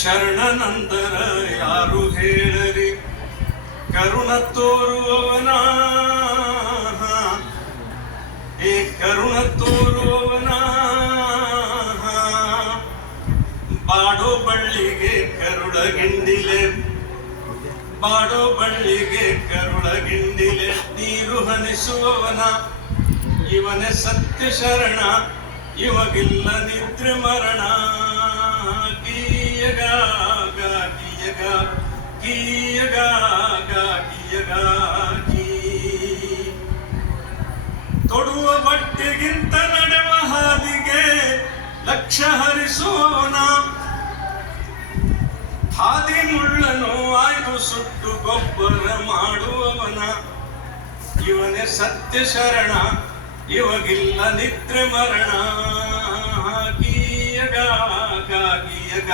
ಶರಣನಂತರ ಯಾರು ಹೇಳರಿ ಕರುಣ ತೋರುವವನ, ಏ ಕರುಣ ತೋರುವವನ, ಬಾಡೋ ಬಳ್ಳಿಗೆ ಕರುಳಗಿಂಡಿಲೆ, ಬಾಡೋ ಬಳ್ಳಿಗೆ ಕರುಳಗಿಂಡಿಲೆ ನೀರು ಹನಿಸುವವನ, ಇವನೇ ಸತ್ಯ ಶರಣ, ಇವಗಿಲ್ಲ ನಿದ್ರೆ ಮರಣ. ಗೀಯಗ ಗೀಯಗ ಗೀಯಗ ಗೀಯಗ ಗೀ. ತೊಡುವ ಬಟ್ಟೆಗಿಂತ ನಡೆವ ಹಾದಿಗೆ ಲಕ್ಷ್ಯ ಹರಿಸುವವನ, ಹಾದಿ ಮುಳ್ಳನು ಆಯ್ದು ಸುಟ್ಟು ಗೊಬ್ಬರ ಮಾಡುವವನ, ಇವನೇ ಸತ್ಯ ಶರಣ, ಇವಗಿಲ್ಲ ನಿದ್ರೆ ಮರಣ. ಗೀಯಗ ಗೀಯಗ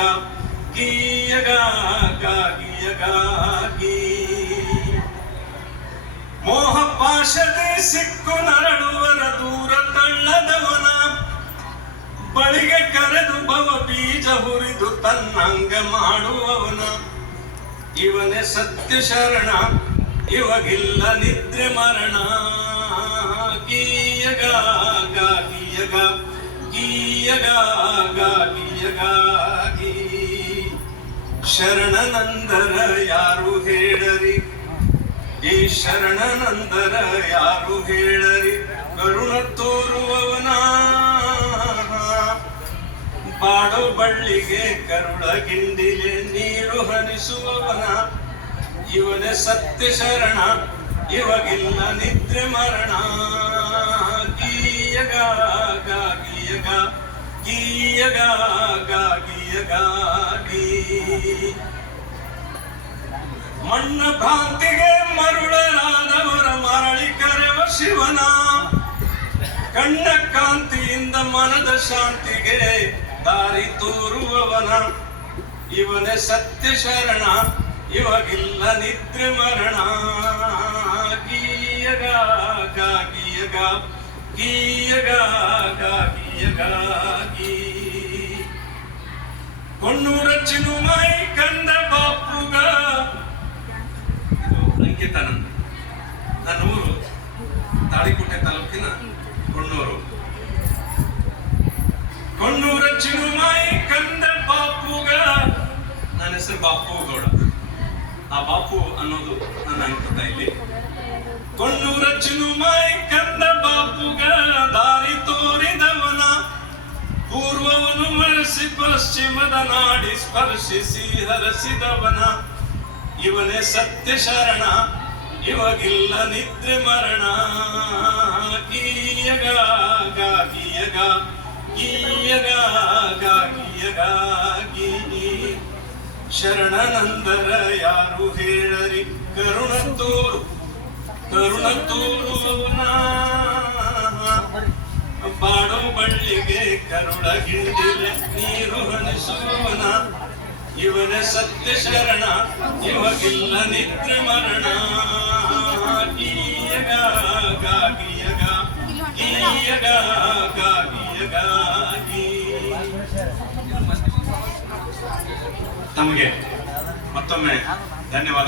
ಗೀಯಗ ಗೀಯಗ ಗೀ. ಮೋಹ ಪಾಶದೆ ಸಿಕ್ಕು ನರಳುವರ ದೂರ ತಳ್ಳದವನ, ಬಳಿಗೆ ಕರೆದು ಭವ ಬೀಜ ಹುರಿದು ತನ್ನಂಗ ಮಾಡುವವನ, ಇವನೇ ಸತ್ಯ ಶರಣ, ಇವಗಿಲ್ಲ ನಿದ್ರೆ ಮರಣ. ಗೀಯಗ ಗೀಯಗ ಗೀಯಗ ಗೀಯಗ ಗೀ. ಶರಣನಂದರ ಯಾರು ಹೇಳರಿ, ಈ ಶರಣನಂದರ ಯಾರು ಹೇಳರಿ ಕರುಣ ತೋರುವವನ, ಬಾಡೋ ಬಳ್ಳಿಗೆ ಕರುಳಗಿಂಡಿಲೆ ನೀರು ಹನಿಸುವವನ, ಇವನೇ ಸತ್ಯ ಶರಣ, ಇವಗಿಲ್ಲ ನಿದ್ರೆ ಮರಣ. ಗೀಯಗ ಗೀಯಗ ಗೀಯಗ ಗೀಯಗ ಗೀ. ಮಣ್ಣ ಭ್ರಾಂತಿಗೆ ಮರುಳರಾದವರ ಮರಳಿ ಕರೆವ ಶಿವನ, ಕಣ್ಣ ಕಾಂತಿಯಿಂದ ಮನದ ಶಾಂತಿಗೆ ದಾರಿ ತೋರುವವನ, ಇವನೇ ಸತ್ಯ ಶರಣ, ಇವಗಿಲ್ಲ ನಿದ್ರೆ ಮರಣ. ಗೀಯಗ ಗೀಯಗ ಗೀಯಗ ಗೀಯಗ ಗೀ. ಕೊಣ್ಣೂರ ಚಿನುಮಾಯಿ ಕಂದ ಬಾಪುಗ ಅಂಕಿತ ನನ್ನ ಊರು ತಾಳಿಕೋಟೆ ತಾಲೂಕಿನ ಕೊಣ್ಣೂರು. ಕೊಣ್ಣೂರ ಚಿನುಮಾಯಿ ಕಂದ ಬಾಪುಗ, ನನ್ನ ಹೆಸರು ಬಾಪು ಗೌಡ. ಆ ಬಾಪು ಅನ್ನೋದು ನನ್ನ ಅಂಕಿತ ಇಲ್ಲಿ. ಕೊಣ್ಣೂರ ಚಿನುಮಾಯಿ ಕಂದ ಬಾಪುಗ ದಾರಿ ತೋರಿದವನ, ಪೂರ್ವವನ್ನು ಮರೆಸಿ ಪಶ್ಚಿಮದ ನಾಡಿ ಸ್ಪರ್ಶಿಸಿ ಹರಸಿದವನ, ಇವನೇ ಸತ್ಯ ಶರಣ, ಇವಗಿಲ್ಲ ನಿದ್ರೆ ಮರಣ. ಗೀಯಗ ಗೀಯಗ ಗೀಯಗ ಗೀಯಗ ಗೀ. ಶರಣನಂದರ ಯಾರು ಹೇಳರಿ ಕರುಣ ತೋರು, ಕರುಣ ತೋರುವವನ, ಬಾಡೋ ಬಳ್ಳಿಗೆ ಕರುಳಗಿಂಡಿಲೆ ನೀರು ಹನಿಸುವವನ, ಇವನೇ ಸತ್ಯ ಶರಣ, ಇವಗಿಲ್ಲ ನಿದ್ರೆ ಮರಣ. ಗೀಯಗ ಗೀಯಗ ಗೀಯಗ ಗೀಯಗ ಗೀ. ತಮಗೆ ಮತ್ತೊಮ್ಮೆ ಧನ್ಯವಾದ.